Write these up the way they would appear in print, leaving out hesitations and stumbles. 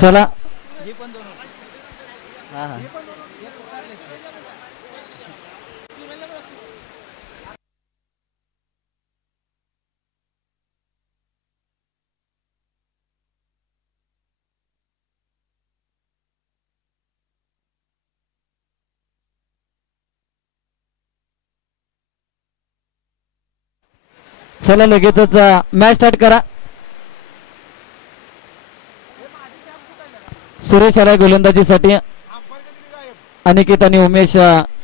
चला हा हा चला लगेचच मॅच स्टार्ट करा. सुरेश आला गोलंदाजीसाठी. अनिकेत आणि उमेश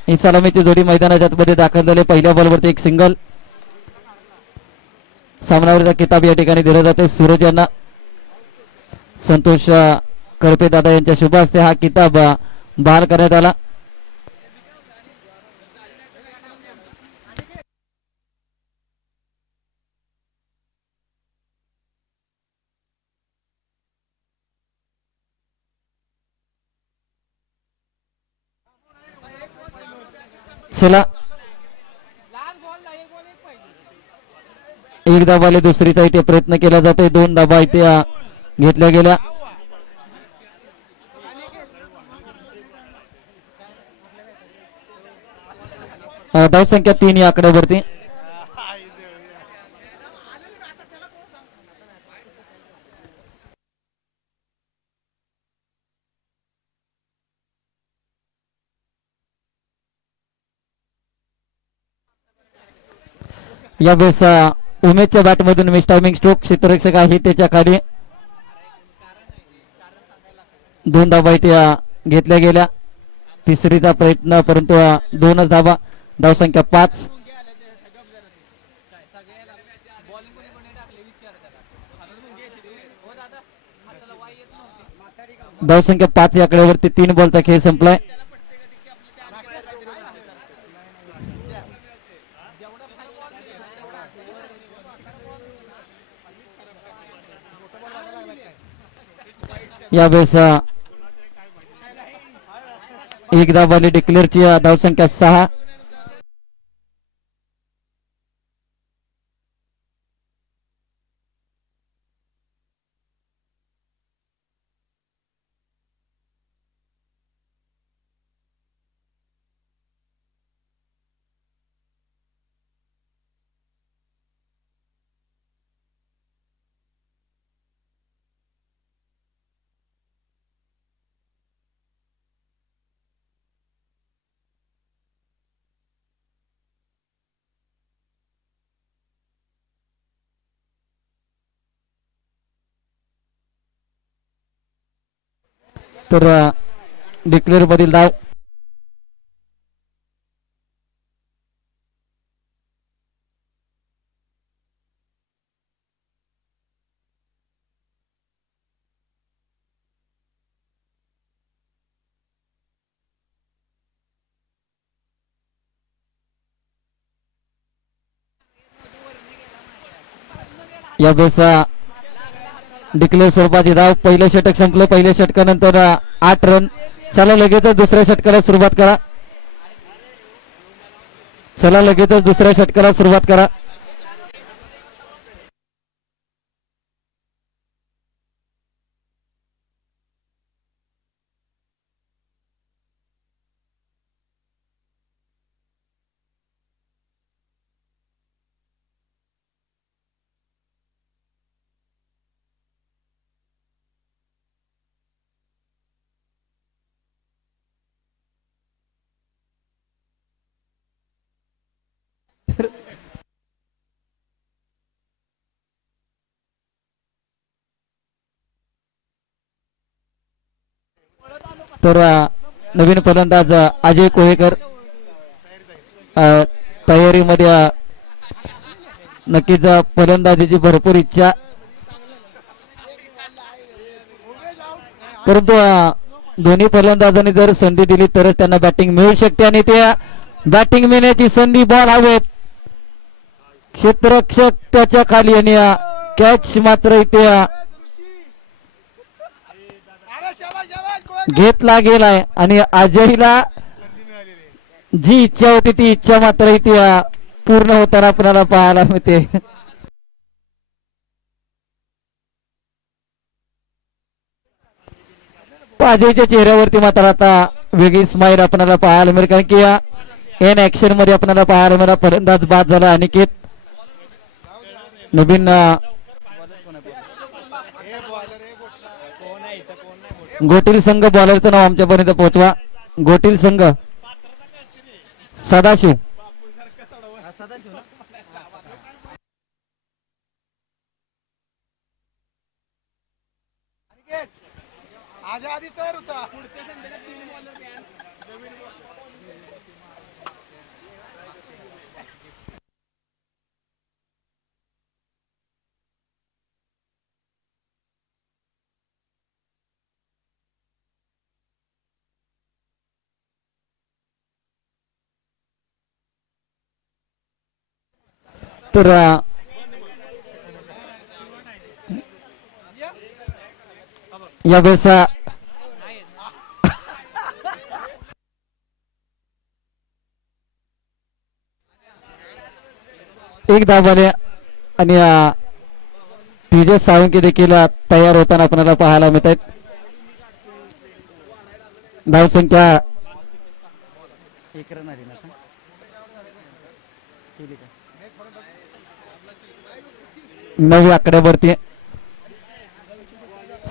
ही सलामीची जोडी मैदानाच्या मध्ये दाखल झाले. पहिल्या बॉलवरती एक सिंगल. सामनावरचा किताब या ठिकाणी दिला जाते सूरज यांना. संतोष करपे दादा यांच्या शुभ हस्ते हा किताब बहाल करण्यात आला. चला एक धाबाले दुसरीचा इथे प्रयत्न केला जातोय. 2 धाबा इथे घेतल्या गेल्या. धावसंख्या 3 या आकड्यावरती. यावेळेस उमेशच्या बॅटमधून मिस्टायमिंग स्ट्रोक. क्षेत्ररक्षक आहे त्याच्या खाली. 2 धाबा इथे घेतल्या गेल्या. तिसरीचा प्रयत्न परंतु 2च धाबा. धावसंख्या 5. धावसंख्या 5 या आकड्यावरती 3 बॉलचा खेळ संपलाय. यावेळेस एक धाबाली डिक्लेअरची धावसंख्या 6. तर डिक्लेअर मधील धाव यावेळेस डिक्लेअर स्वरूपाची धाव. पहिलं षटक संपलं. पहिल्या षटकानंतर 8 रन. चला लगेचच दुसऱ्या षटकाला सुरुवात करा. चला लगेचच दुसऱ्या षटकाला सुरुवात करा. तर नवीन फलंदाज अजय कोहेकर तयारीमध्ये. नक्कीच फलंदाजीची भरपूर इच्छा. परंतु दोन्ही फलंदाजांनी जर संधी दिली तरच त्यांना बॅटिंग मिळू शकते आणि त्या बॅटिंग मिळण्याची संधी बॉल हवेत. क्षेत्ररक्षक त्याच्या खाली आणि कॅच मात्र इथे घेतला गेलाय आणि अजयला जी इच्छा होती ती इच्छा मात्र इथे पूर्ण होताना आपल्याला पाहायला मिळते. अजयच्या चेहऱ्यावरती मात्र आता वेगळी स्माईल आपल्याला पाहायला मिळेल, कारण की या एन ऍक्शन मध्ये आपल्याला पाहायला मिळाला फलंदाज बाद झाला अनिकेत. नवीन गोटील संघ बॉलरचं नाव आमच्यापर्यंत पोहोचवा. गोटील संघ सदाशिव. तर यावेळेस एक धावाने आणि तेजस साळुंके देखील तयार होताना आपल्याला पाहायला मिळत आहेत. धावसंख्या 9 आकड्यावरती.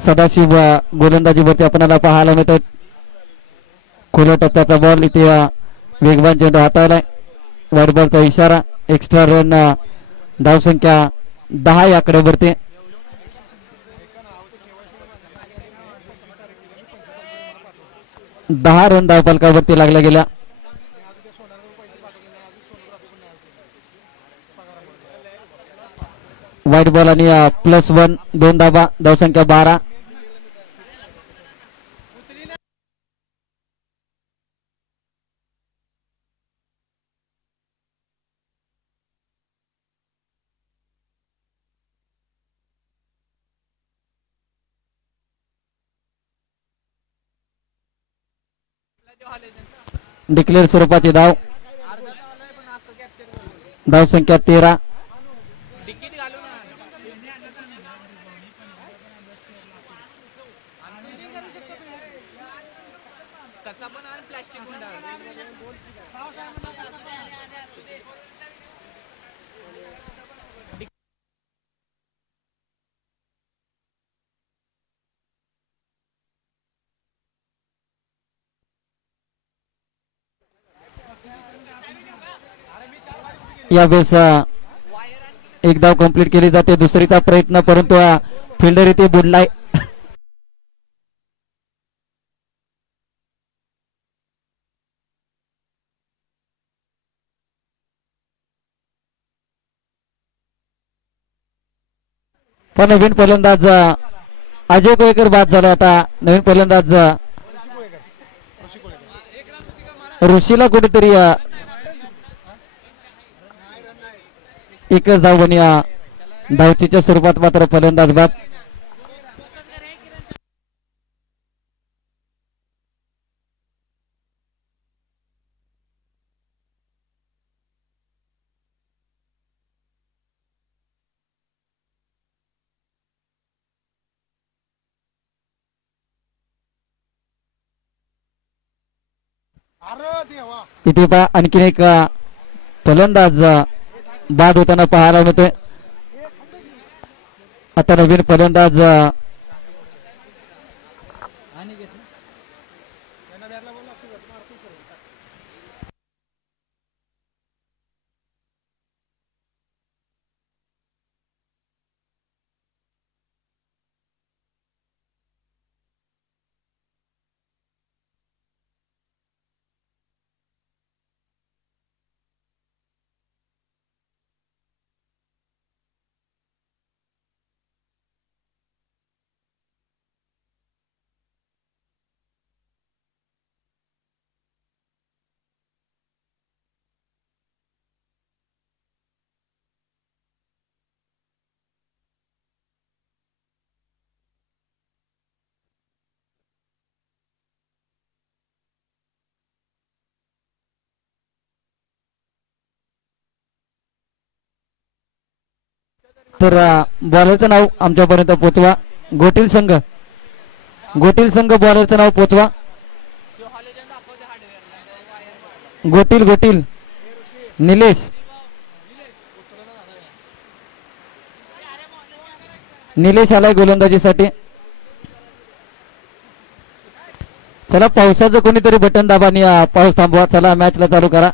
सदाशिव गोलंदाजीवरती आपल्याला पाहायला मिळत आहेत. खुल्या टप्प्याचा बॉल इथे वेगवान चेंडू हाताळलाय. वाईट बॉलचा इशारा. Extra run. धावसंख्या 10 आकड्यावरती. दहा रन धावफलकावरती लागल्या गेल्या. वाईट बॉल आणि +1 2 धावा. धावसंख्या 12. डिक्लेअर स्वरूपाची धाव. धावसंख्या 13. यावेळेस एक धाव कंप्लीट केली जाते. दुसरीचा प्रयत्न, परंतु फिल्डर इथे बुडलाय. पण नवीन फलंदाज अजय कोळेकर बाद झाला. आता नवीन फलंदाज ऋषीला कुठेतरी एकच धाव आणि धावचीच्या स्वरूपात मात्र फलंदाज बाद. इथे पहा आणखीन एक फलंदाज बाद होताना पाहायला मिळतोय. आता नवीन फलंदाज तर बॉलरचं नाव आमच्यापर्यंत पोचवा. गोटील संघ गोटील संघ बॉलरचं नाव पोचवा. गोटील गोटील निलेश निलेश आलाय गोलंदाजीसाठी. चला पावसाचं कोणीतरी बटन दाबा आणि पाऊस थांबवा. चला मॅचला चालू करा.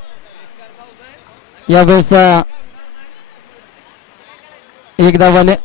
यावेळेस एक धावाले.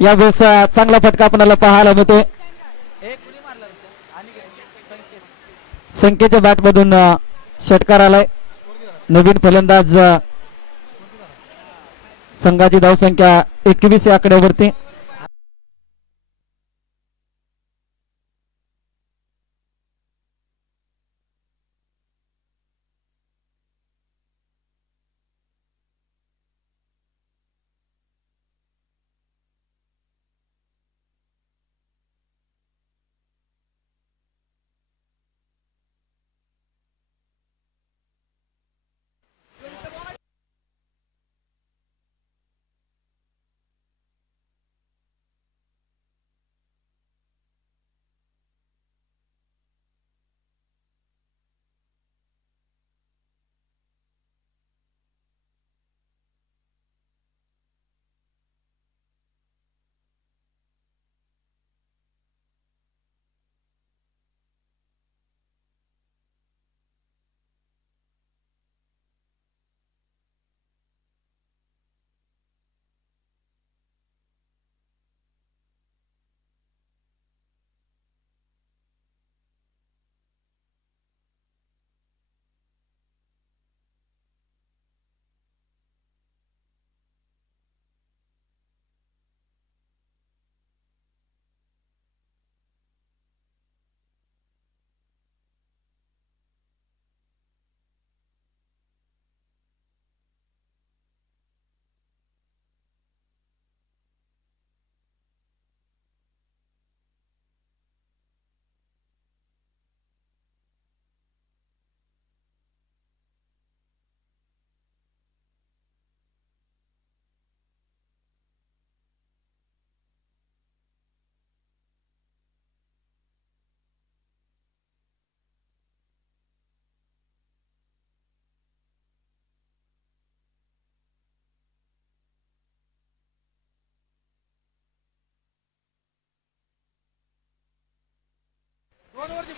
यावेळेस चांगला फटका आपल्याला पाहायला मिळतोय. संख्येच्या बॅट मधून षटकार आलाय. नवीन फलंदाज संघाची धावसंख्या 21 या आकड्यावरती.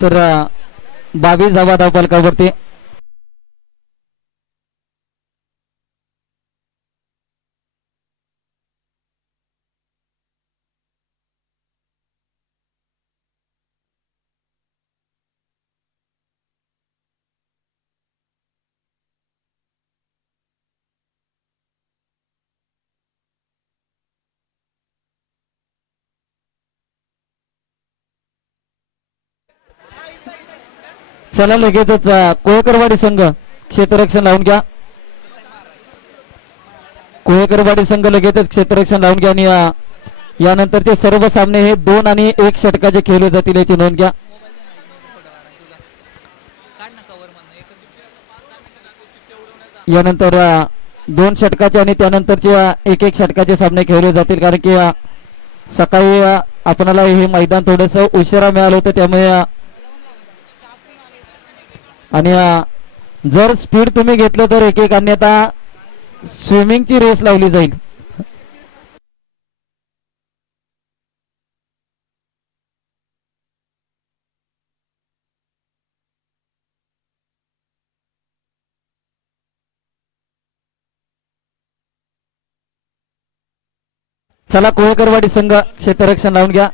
तर 22 धावा धावफलकावरती. चला लगेचच कोळकरवाडी संघ क्षेत्ररक्षण लावून घ्या. कोळकरवाडी संघ लगेचच क्षेत्ररक्षण लावून घ्या. आणि यानंतरचे सर्व सामने हे 2 आणि 1 षटकाचे खेळले जातील याची नोंद घ्या. यानंतर 2 षटकाचे आणि त्यानंतरचे 1-1 षटकाचे सामने खेळले जातील. कारण की सकाळी आपल्याला हे मैदान थोडस उशिरा मिळालं होतं त्यामुळे. आणि जर स्पीड तुम्ही घेतलं तर एक अन्यथा स्विमिंगची रेस लावली जाईल. चला कोळकरवाडी संघ क्षेत्ररक्षण लावून घ्या.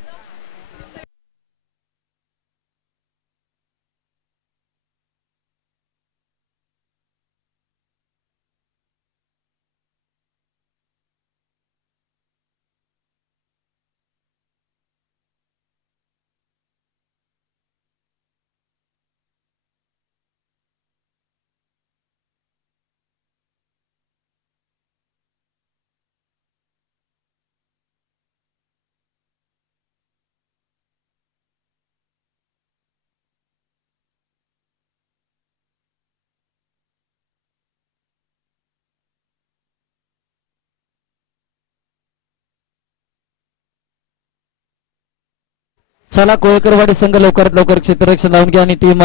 चला कोळकरवाडी संघ लवकरात लवकर क्षेत्ररक्षण लावून घ्या आणि टीम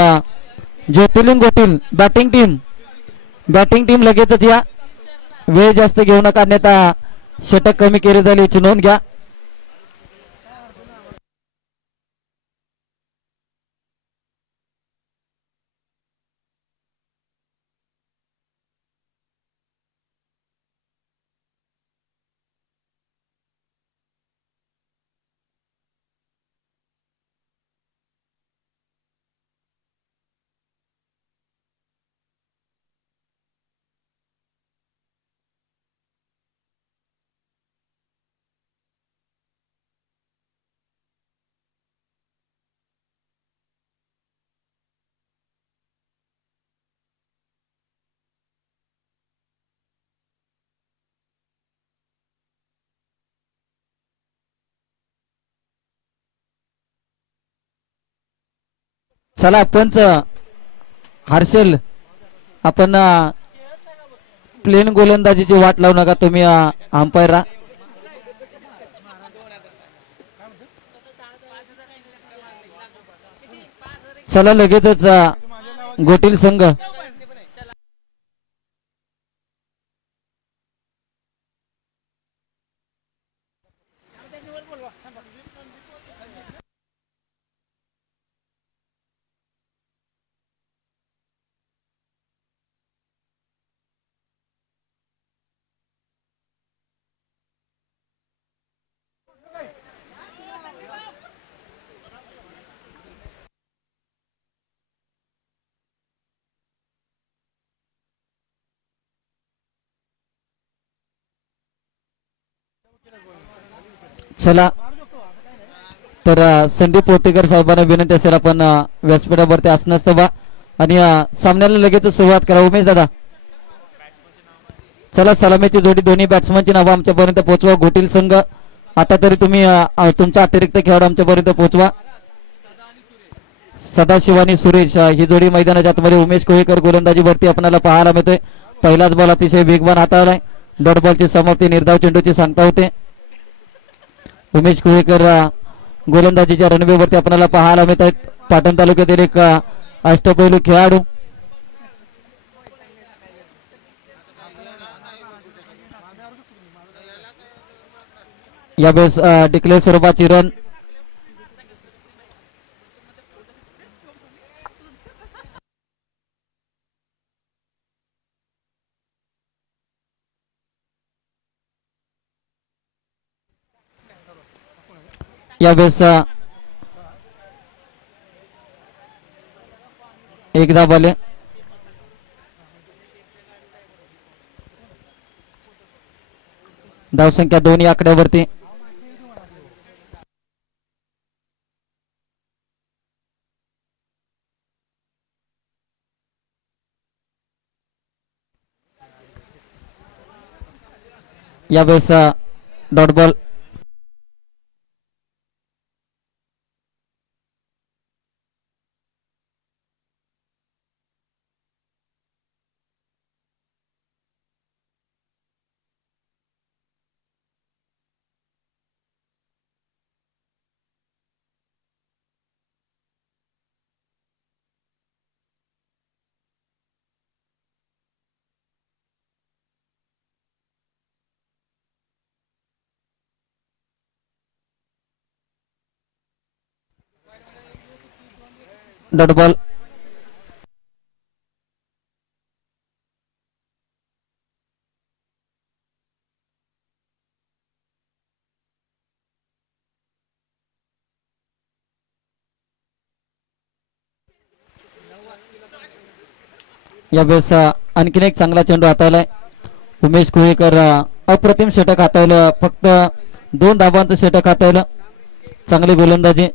ज्योतिर्लिंग गोटील बॅटिंग टीम लगेचच या. वेळ जास्त घेऊ नका अन्यथा षटक कमी केले जाईल याची नोंद घ्या. चला पंच हर्षल आपण प्लेन गोलंदाजीची वाट लावू नका तुम्ही अंपायर राहा. चला लगेचच गोटील संघ चला तर संदीप पोतेकर साहेबांना विनंती असेल आपण व्यासपीठावरती असं नसतं बा आणि सामन्याला लगेच सुरुवात करा. उमेश दादा चला सलामीची जोडी दोन्ही बॅट्समनची नावं आमच्यापर्यंत पोहोचवा. गोटील संघ आता तरी तुम्ही तुमचा अतिरिक्त खेळाडू आमच्यापर्यंत पोहोचवा. सदाशिव आणि सुरेश ही जोडी मैदानाच्या आतमध्ये. उमेश कोळेकर गोलंदाजीवरती आपल्याला पाहायला मिळतोय. पहिलाच बॉल अतिशय वेगवान हाताळलाय. डॉट बॉलची समाप्ती निर्धाव चेंडूची सांगता होते. उमेश कोळेकर गोलंदाजीच्या रणवेवरती आपल्याला पाहायला मिळत आहेत. पाटण तालुक्यातील एक अष्टपैलू खेळाडू. यावेळेस डिक्लेअर स्वरूपाची रन यावेळेस एकदा बॉल धावसंख्या 2 या आकड्यावरती. यावेळेस डॉट बॉल डॉट बॉल यावेळेस आणखीन एक चांगला चेंडू हातावलाय. उमेश कुळेकर अप्रतिम षटक हातावलं. फक्त 2 धाबांचं षटक हातावलं. चांगली गोलंदाजी.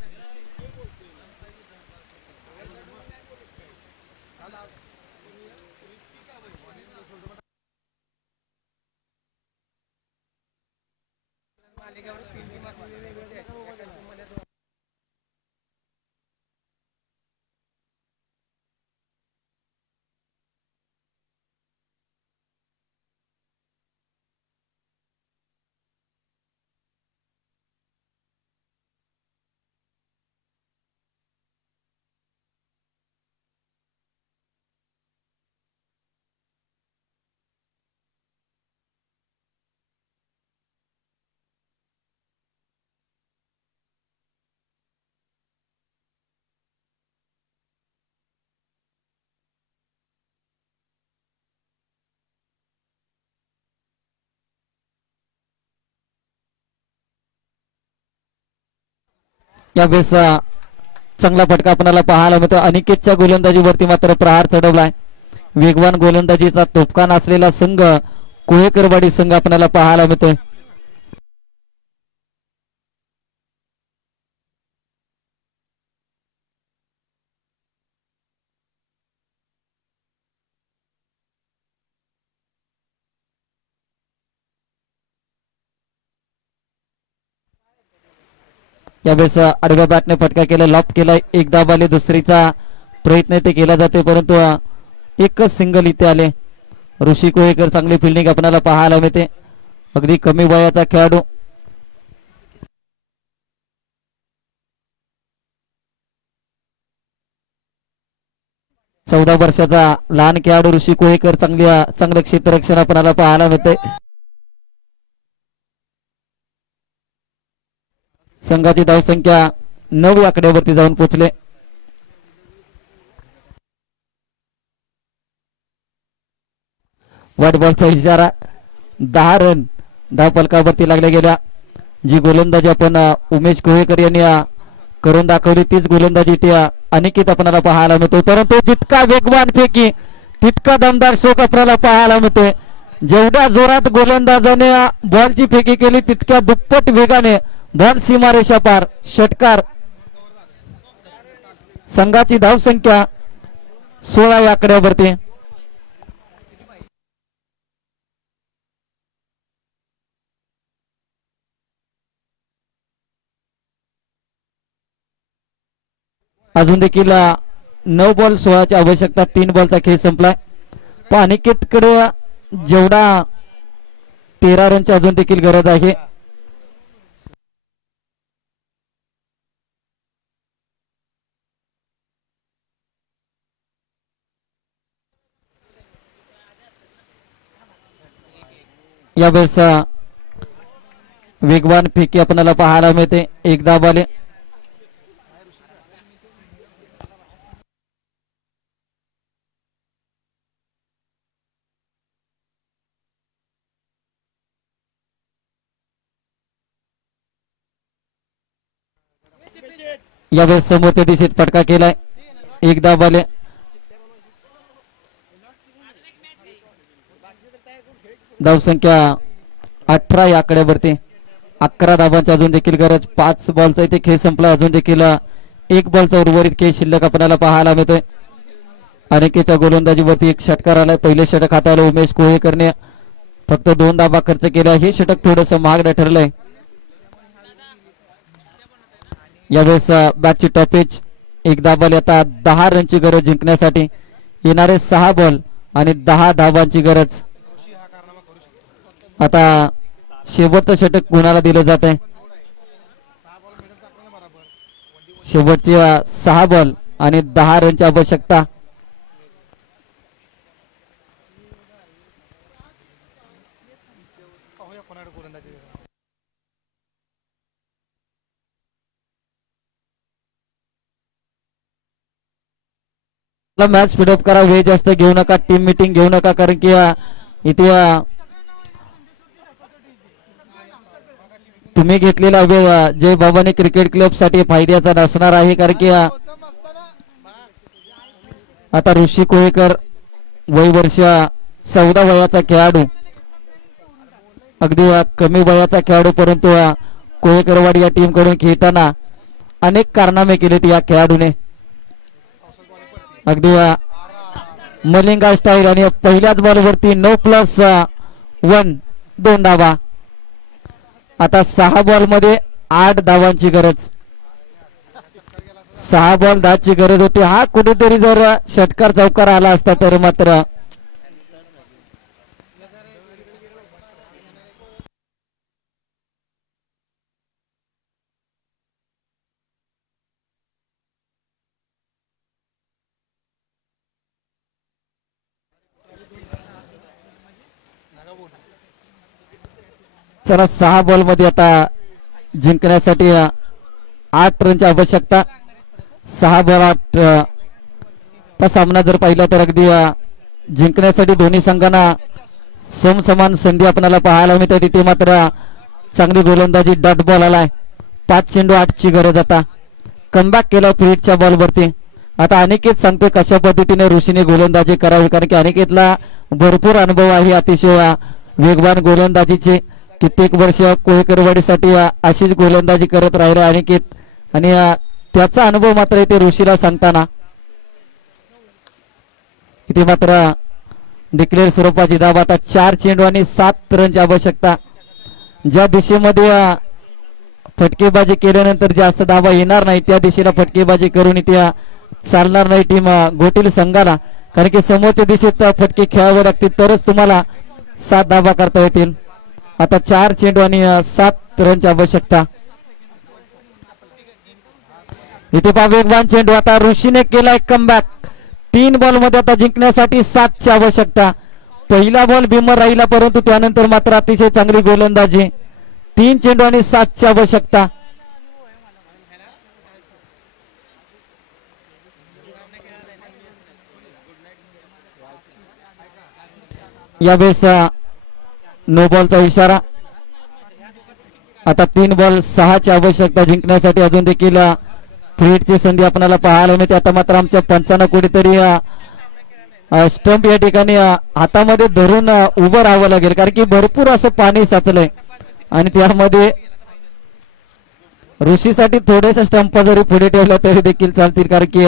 यावेळेस चांगला फटका आपल्याला पाहायला मिळतो. अनिकेतच्या गोलंदाजीवरती मात्र प्रहार चढवलाय. वेगवान गोलंदाजीचा तोफखाना असलेला संघ कोळेकरवाडी संघ आपल्याला पाहायला मिळतोय. यावेळेस आडव्या बॅटने फटका केला, लॉप केला. एक दाबाले दुसरीचा प्रयत्न ते केला जाते परंतु एकच सिंगल इथे आले. ऋषी कोळेकर चांगली फिल्डिंग आपल्याला पाहायला मिळते. अगदी कमी वयाचा खेळाडू. चौदा वर्षाचा लहान खेळाडू ऋषी कोळेकर चांगलं क्षेत्ररक्षण आपल्याला पाहायला मिळते. संघाची धावसंख्या 9 आकड्यावरती जाऊन पोहोचले. व्हाईट बॉलचा इशारा. 10 रन धावफलकावरती लागल्या गेल्या. जी गोलंदाजी आपण उमेश कोळेकर यांनी करून दाखवली तीच गोलंदाजी त्या अनिकेत आपल्याला पाहायला मिळतो. परंतु जितका वेगवान फेकी तितका दमदार स्ट्रोक आपल्याला पाहायला मिळतोय. जेवढ्या जोरात गोलंदाजाने बॉलची फेकी केली तितक्या दुप्पट वेगाने बॉल सीमारेषा पार. षटकार. संघाची धावसंख्या 16 या आकड्यावरती. अजून देखील 9 बॉल 16ची आवश्यकता. 3 बॉलचा खेळ संपलाय. पण अनिकेतकडे जेवढा 13 रनची अजून देखील गरज आहे. यावेळेस वेगवान फेकी आपल्याला पाहायला मिळते. एक दाबाले. यावेळेस समोरच्या दिशेत फटका केलाय. एक दाबाले. धावसंख्या 18 या आकड्यावरती. 11 धाबांची अजून देखील गरज. 5 बॉलचा इथे खेळ संपला. अजून देखील 1 बॉलचा उर्वरित खेळ शिल्लक आपल्याला पाहायला मिळतोय. अनिकेतच्या गोलंदाजीवरती एक षटकार आलाय. पहिले षटक हाताळलं उमेश कोळेकरने. फक्त 2 धाबा खर्च केला. हे षटक थोडंसं महाग ठरलंय. यावेळेस बॅटची टॉपेज. एक दाबाले. आता 10 रनची गरज जिंकण्यासाठी. येणारे 6 बॉल आणि 10 धाबांची गरज. आता शेवटचं षटक कोणाला दिलं जात आहे. शेवटची 6 बॉल आणि 10 रनची आवश्यकता. मॅच स्पीडअप करा. वेळ जास्त घेऊ नका. टीम मीटिंग घेऊ नका कारण की इथे तुम्ही घेतलेला वेळ जय भवानी क्रिकेट क्लब साठी फायद्याचा नसणार आहे. कारण की आता ऋषी कोळेकर वय वर्ष 14 वयाचा खेळाडू. अगदी कमी वयाचा खेळाडू परंतु कोळेकरवाडी या टीम कडून खेळताना अनेक कारनामे केलेत या खेळाडूने. अगदी मलिंगा स्टाईल. आणि पहिल्याच बॉलवरती 9+1 2 धावा. आता 6 बॉल मध्ये 8 धावांची गरज. 6 बॉल 10 ची गरज होती. हा कुठेतरी जर षटकार चौकार आला असता तर मात्र चला 6 बॉल मध्ये आता जिंकण्यासाठी 8 रनची आवश्यकता. 6 बॉल 8 सामना जर पाहिला तर अगदी जिंकण्यासाठी दोन्ही संघांना समसमान संधी आपल्याला पाहायला मिळते. तिथे मात्र चांगली गोलंदाजी. डॉट बॉल आलाय. 5 चेंडू 8 ची गरज. आता कमबॅक केला फ्रीटच्या बॉलवरती. आता अनिकेत सांगतोय कशा पद्धतीने ऋषीने गोलंदाजी करावी, कारण की अनिकेतला भरपूर अनुभव आहे अतिशय वेगवान गोलंदाजीचे. कित्येक वर्ष कोळकरवाडीसाठी अशीच गोलंदाजी करत राहिले अनिकेत, आणि त्याचा अनुभव मात्र इथे ऋषीला सांगताना. इथे मात्र डिक्लेअर स्वरूपाची धाव. आता 4 चेंडू आणि 7 रनची आवश्यकता. ज्या दिशेमध्ये फटकेबाजी केल्यानंतर जास्त धावा येणार नाही त्या दिशेला फटकेबाजी करून इथे चालणार नाही टीम गोटील संघाला, कारण की समोरच्या दिशेत फटके खेळावे लागतील तरच तुम्हाला 7 धावा करता येतील. आता 4 चेंडू आणि 7 रनची आवश्यकता. इथे पहा वेगवान चेंडू. आता ऋषीने केलाय कमबॅक. 3 बॉल मध्ये आता जिंकण्यासाठी 7 ची आवश्यकता. पहिला बॉल भीमर राहिला, परंतु त्यानंतर मात्र अतिशय चांगली गोलंदाजी. 3 चेंडू आणि 7 ची आवश्यकता. यावेळेस नो बॉलचा इशारा. आता 3 बॉल 6 ची आवश्यकता जिंकण्यासाठी. अजून देखील फ्रीटची संधी आपल्याला पाहायला मिळते. आता मात्र आमच्या पंचांना कुठेतरी स्टंप या ठिकाणी हातामध्ये धरून उभं राहावं लागेल, कारण की भरपूर असं पाणी साचलंय आणि त्यामध्ये ऋषीसाठी थोडेसे स्टंप जरी पुढे ठेवला तरी देखील चालतील, कारण की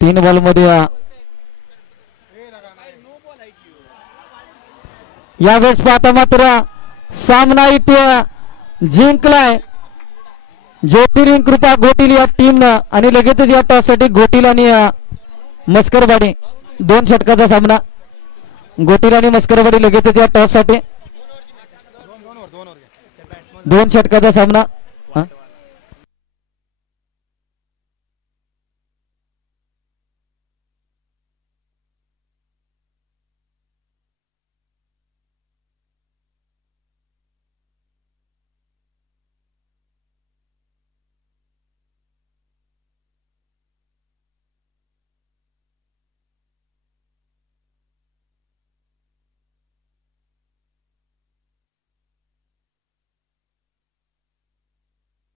3 बॉल मध्ये यावेळेस पाहता मात्र सामना इथे जिंकलाय ज्योतिरिंग कृपा घोटील या टीमनं, आणि लगेचच या टॉस साठी घोटील आणि मस्करवाडी 2 षटकाचा सामना. घोटील आणि मस्करवाडी लगेचच या टॉस साठी 2 षटकाचा सामना.